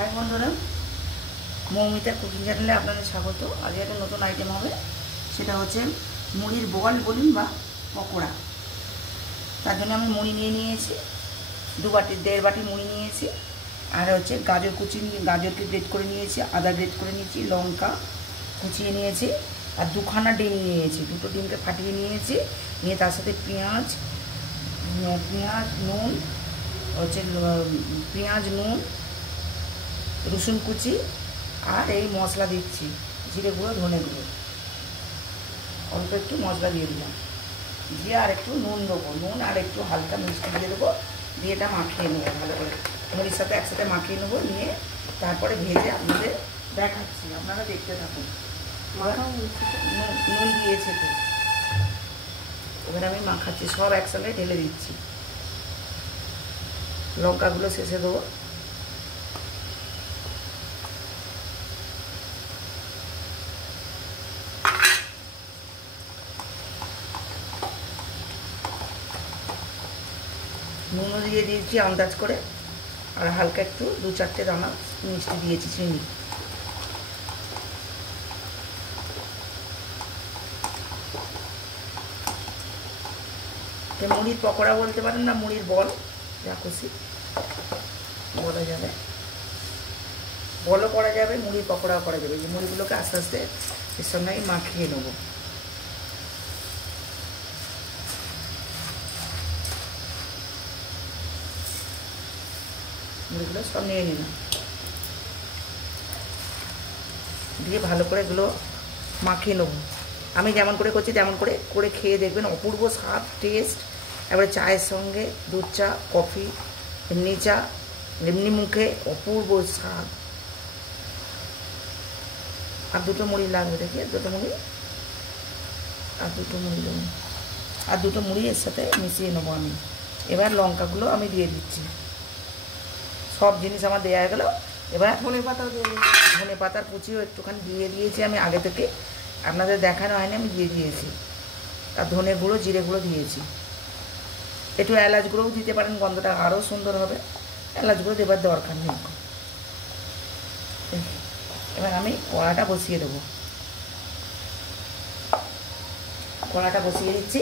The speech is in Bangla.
হাই বন্ধুরা, মৌমিতার কুকিং চ্যানেলে আপনাদের স্বাগত। আজকে একটা নতুন আইটেম হবে, সেটা হচ্ছে মুড়ির বল বলুন বা পকোড়া। তার জন্য আমি মুড়ি নিয়ে নিয়েছি, 1.5 বাটি মুড়ি নিয়েছি। আর হচ্ছে গাজর গাজরকে গ্রেট করে নিয়েছি, আদা গ্রেট করে নিয়েছি, লঙ্কা কুচিয়ে নিয়েছি, আর 2খানা ডিম নিয়েছি। 2টো ডিমকে ফাটিয়ে নিয়েছি, নিয়ে তার সাথে পেঁয়াজ নুন হচ্ছে পেঁয়াজ নুন রসুন কুচি আর এই মশলা দিচ্ছি, জিরে গুঁড়ো ধনে গুঁড়ো, অল্প একটু মশলা দিয়ে দিলাম, দিয়ে আর একটু নুন দেবো, নুন আর একটু হালকা মিষ্টি দিয়ে দেবো, দিয়ে এটা মাখিয়ে নেবো ভালো করে, মুড়ির সাথে একসাথে মাখিয়ে নেবো। নিয়ে তারপরে ভেজে আপনাদের দেখাচ্ছি, আপনারা দেখতে থাকুন। নুন দিয়েছে তো, এবার আমি মাখাচ্ছি, সব একসঙ্গে ঢেলে দিচ্ছি। লঙ্কাগুলো শেষে দেবো। নুনও দিয়ে দিয়েছি আন্দাজ করে, আর হালকা একটু 2-4টে দানা মিষ্টি দিয়েছি, চিনি। মুড়ির পকোড়া বলতে পারেন, না মুড়ির বল, যা খুশি বলা যাবে, বলও করা যাবে, মুড়ির পকোড়াও করা যাবে। যে মুড়িগুলোকে আস্তে আস্তে এর সঙ্গে আমি মাখিয়ে নেবো। মুড়িগুলো সব নিয়ে নিলাম, দিয়ে ভালো করে এগুলো মাখিয়ে নেবো। আমি যেমন করে করছি তেমন করে খেয়ে দেখবেন, অপূর্ব স্বাদ, টেস্ট। এবারে চায়ের সঙ্গে দুধ চা, কফি, এমনি চা, এমনি মুখে অপূর্ব স্বাদ। আর 2টো মুড়ি লাগবে, দেখি 2টো মুড়ি, আর 2টো মুড়ি দেবো, আর 2টো মুড়ি এর সাথে মিশিয়ে নেবো আমি। এবার লঙ্কাগুলো আমি দিয়ে দিচ্ছি, সব জিনিস আমার দেওয়া হয়ে গেলো। এবার ধনে পাতার কুচিও একটুখানি দিয়ে দিয়েছি আমি আগে থেকে, আপনাদের দেখানো হয়নি, আমি দিয়ে দিয়েছি। আর ধনে গুঁড়ো জিরে গুঁড়ো দিয়েছি, একটু এলাচ গুঁড়োও দিতে পারেন, গন্ধটা আরও সুন্দর হবে। এলাচ গুঁড়ো দেবার দরকার নেই। এবার আমি কড়াটা বসিয়ে দেবো, কড়াটা বসিয়ে দিচ্ছি।